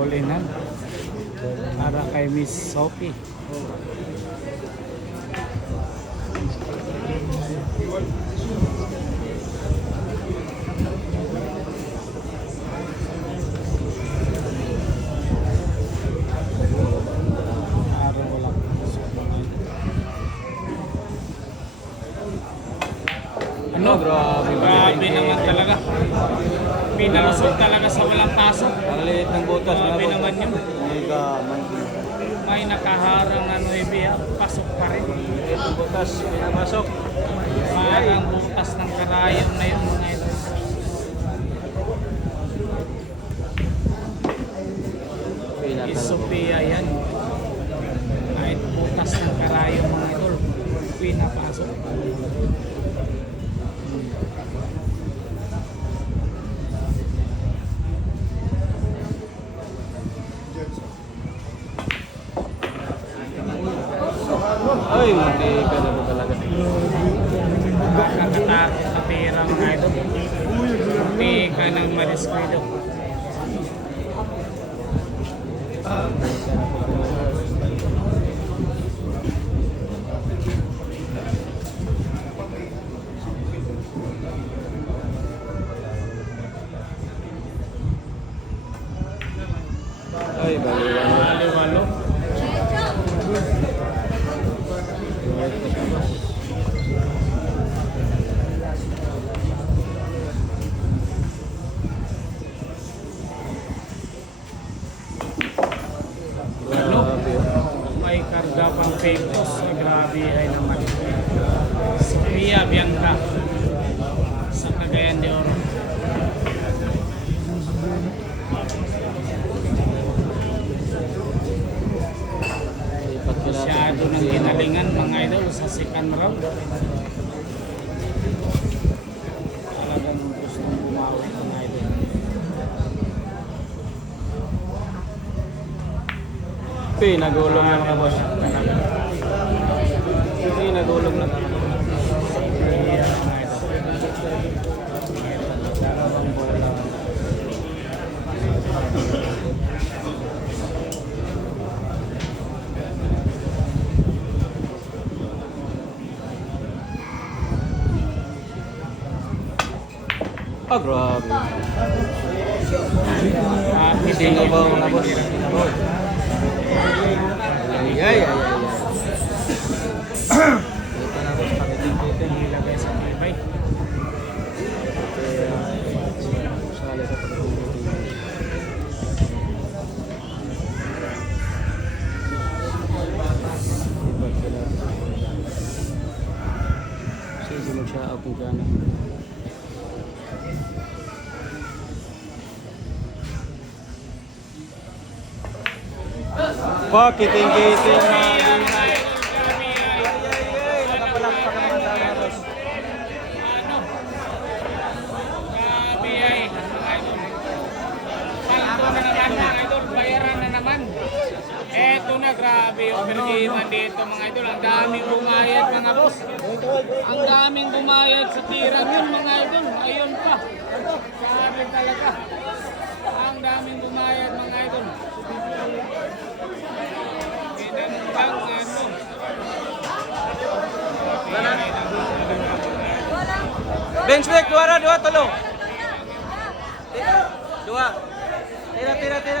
Bulinan para kay Miss Sophie. Ano? Grabe naman talaga. Pinalusot talaga sa walang pasok. Ang liit ng butas. Grabe naman yun. Mega man. May nakaharang na 9, pasok pa rin. Liit ng butas, pinapasok. Parang butas ng karayom na yun mga ito. Sophia yan. Kahit butas ng karayom mga idol, pinapasok. Ay, hindi ka na po talaga. Nakakatakot sa pera mga idol. Hindi ka nang madiskwento. Ay, baliwan. Walo. May karga pang pecos. Grabe ay naman. Sophia Bianca sa Cagayan de Oro. Masyado ng ginalingan mga idol sa second round. Talagang gustong bumawi mga idol. Pinagulong na mga boss. Pinagulong na. Ayan, mga idol. Ah, grabe. Sino ba mga boss? Ay, ay, ay, ay. Ito na boss, pakitin dito. Ilagay sa tibay. Sali sa pakitin dito. Sige mo siya ako dyan. Pakiting-kiting na. Nakapalakpak ang mga dami boss. Grabe ay, mga idol. Palto na naman mga idol, bayaran na naman. Eto na, grabe yung pergiman dito mga idol. Ang daming bumayad mga boss. Ang daming bumayad sa tirang yun mga idol. Ayun pa. Grabe talaga. Ang daming bumayad mga idol. Kinanbang ano. Bench break, dua, tulo. Dua. Tira, tira, tira.